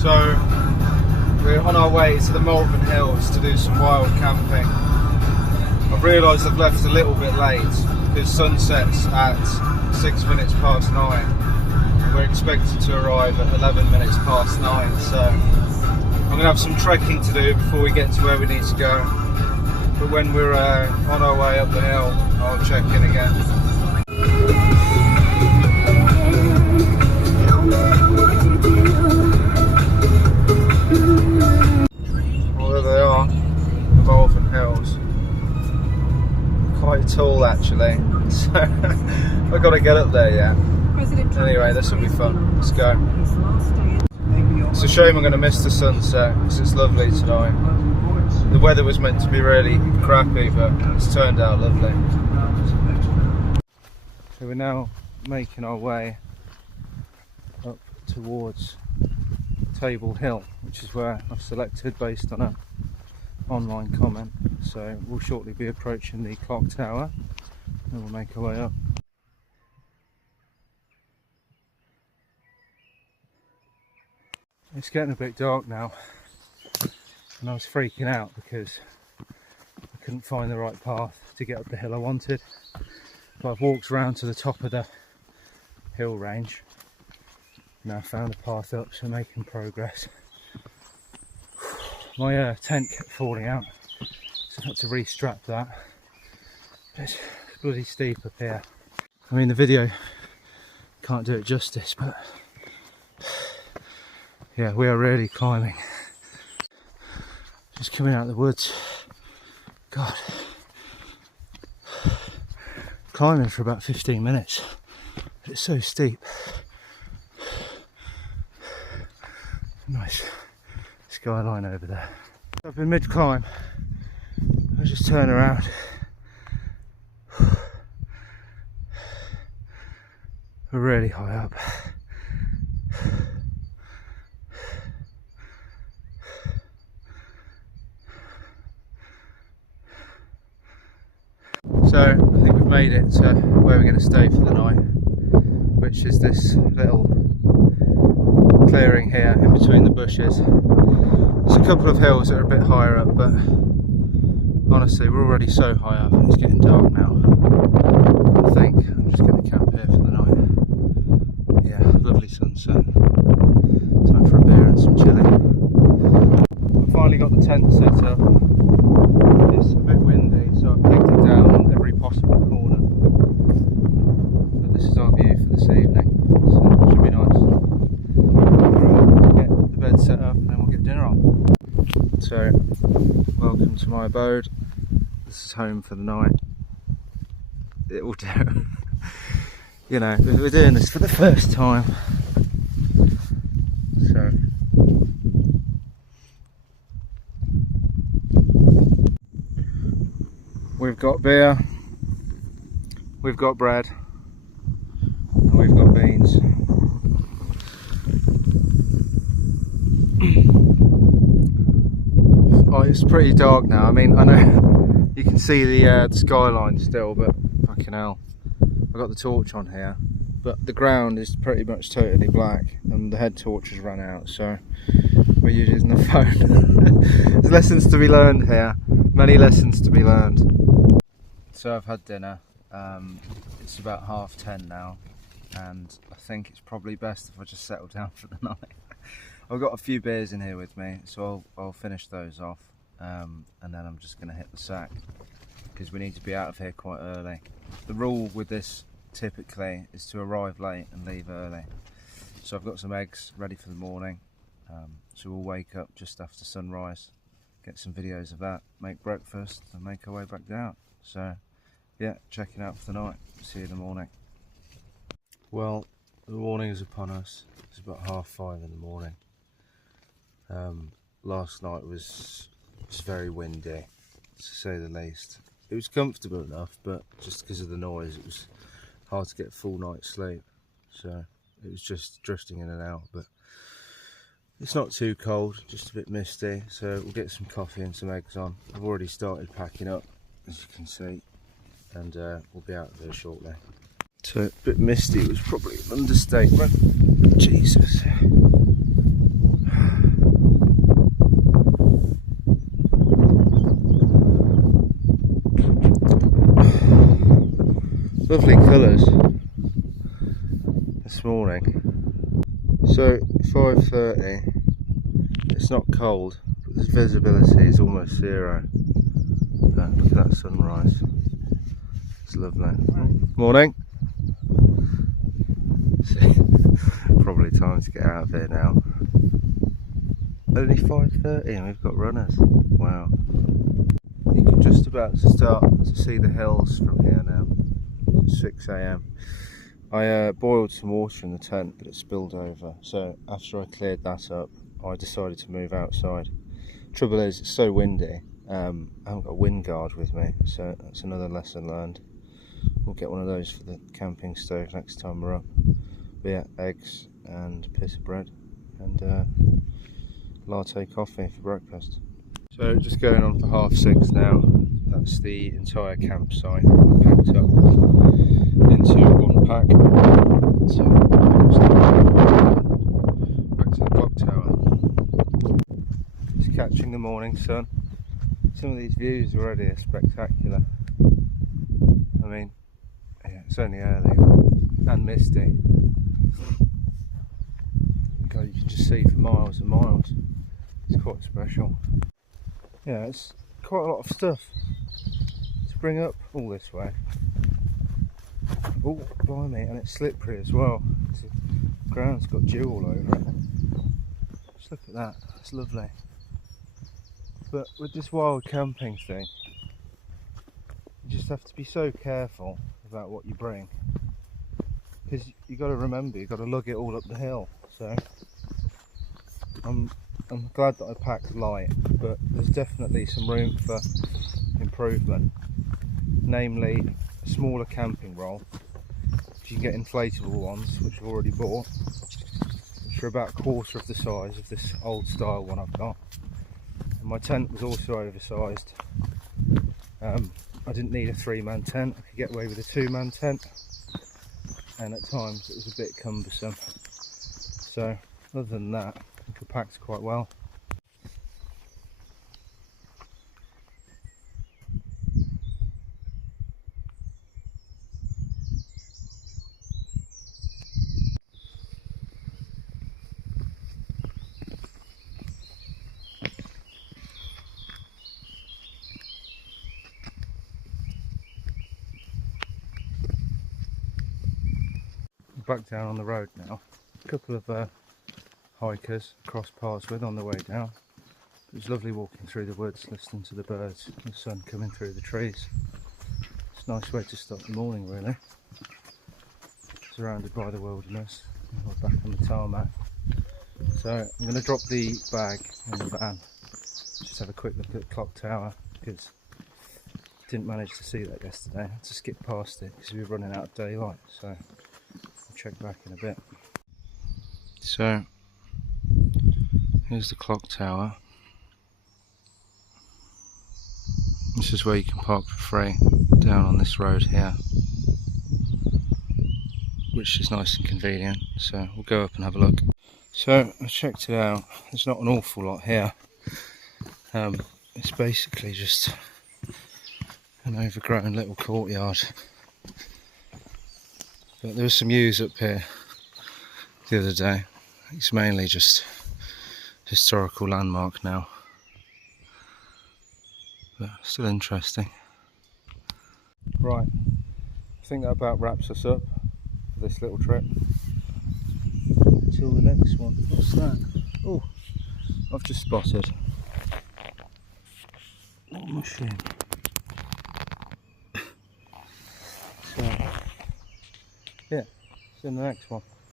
So we're on our way to the Malvern Hills to do some wild camping. I've realised I've left a little bit late because sunset's at 6 minutes past 9. We're expected to arrive at 11 minutes past 9, so I'm going to have some trekking to do before we get to where we need to go. But when we're on our way up the hill, I'll check in again. Well, there they are, the Malvern Hills. Quite tall actually, so I've got to get up there yet. Anyway, this will be fun. Let's go. It's a shame I'm going to miss the sunset because it's lovely tonight. The weather was meant to be really crappy, but it's turned out lovely. So we're now making our way up towards Table Hill, which is where I've selected based on an online comment. So we'll shortly be approaching the clock tower and we'll make our way up. It's getting a bit dark now, and I was freaking out because I couldn't find the right path to get up the hill I wanted. But I've walked around to the top of the hill range. Now I found a path up, so making progress. My tent kept falling out, so I had to restrap that. It's bloody steep up here. I mean, the video can't do it justice, but yeah, we are really climbing. Just coming out of the woods. God. Climbing for about 15 minutes. But it's so steep. Nice skyline over there. I've been mid-climb. I just turn around. We're really high up. So I think we've made it to where we're going to stay for the night, which is this little clearing here in between the bushes. There's a couple of hills that are a bit higher up, but honestly we're already so high up and it's getting dark now. I think I'm just going to camp here for the night. Yeah, lovely sunset. Time for a beer and some chilli. I've finally got the tent set up. It's a bit windy, so I've pegged it down on every possible corner. But this is our view for this evening, so it should be nice. We'll get the bed set up and then we'll get dinner on. So, welcome to my abode. This is home for the night. It will do. You know, we're doing this for the first time. So. We've got beer, we've got bread, and we've got beans. Oh, it's pretty dark now. I mean, I know you can see the skyline still, but fucking hell. I've got the torch on here, but the ground is pretty much totally black, and the head torch has run out, so we're using the phone. There's lessons to be learned here, many lessons to be learned. So I've had dinner, it's about 10:30 now, and I think it's probably best if I just settle down for the night. I've got a few beers in here with me, so I'll finish those off, and then I'm just going to hit the sack, because we need to be out of here quite early. The rule with this typically is to arrive late and leave early. So I've got some eggs ready for the morning, so we'll wake up just after sunrise, get some videos of that, make breakfast and make our way back down. So yeah, checking out for the night. See you in the morning. Well, the morning is upon us. It's about 5:30 in the morning. Last night was very windy, to say the least. It was comfortable enough, but just because of the noise it was hard to get a full night's sleep, so it was just drifting in and out. But it's not too cold, just a bit misty, so we'll get some coffee and some eggs on. I've already started packing up, as you can see, and we'll be out there shortly. So a bit misty was probably an understatement. Jesus. Lovely colours this morning. So 5:30, it's not cold, but the visibility is almost zero. But look at that sunrise, it's lovely. Morning. Probably time to get out of here now. Only 5:30 and we've got runners. Wow. You can just about start to see the hills from here now. It's 6 AM. I boiled some water in the tent, but it spilled over. So after I cleared that up, I decided to move outside. Trouble is, it's so windy. I haven't got a wind guard with me, so that's another lesson learned. We'll get one of those for the camping stove next time we're up. But yeah, eggs and a piece of bread and latte coffee for breakfast. So just going on for 6:30 now. That's the entire campsite packed up into one pack. So back to the clock tower. Just catching the morning sun. Some of these views already are spectacular. I mean, yeah, it's only early and misty. God, you can just see for miles and miles. It's quite special. Yeah, it's quite a lot of stuff to bring up all this way. Oh, blimey, and it's slippery as well. The ground's got dew all over it. Just look at that, it's lovely. But with this wild camping thing, you just have to be so careful about what you bring. Because you've got to remember, you've got to lug it all up the hill. So I'm glad that I packed light, but there's definitely some room for improvement. Namely, a smaller camping roll. You can get inflatable ones, which I've already bought, which are about 1/4 of the size of this old style one I've got. And my tent was also oversized. I didn't need a 3-man tent, I could get away with a 2-man tent, and at times it was a bit cumbersome. So other than that, I think I packed quite well. Back down on the road now. A couple of hikers crossed paths with on the way down. It was lovely walking through the woods, listening to the birds, the sun coming through the trees. It's a nice way to start the morning, really. Surrounded by the wilderness. We're back on the tarmac. So I'm going to drop the bag in the van. Just have a quick look at the clock tower, because I didn't manage to see that yesterday. I had to skip past it because we were running out of daylight. So I'll check back in a bit. So here's the clock tower. This is where you can park for free, down on this road here, which is nice and convenient. So we'll go up and have a look. So I checked it out. There's not an awful lot here. It's basically just an overgrown little courtyard. But there was some ewes up here the other day. It's mainly just historical landmark now, but still interesting. Right, I think that about wraps us up for this little trip. Until the next one. What's that? Oh, I've just spotted a little mushroom. So yeah, see you in the next one.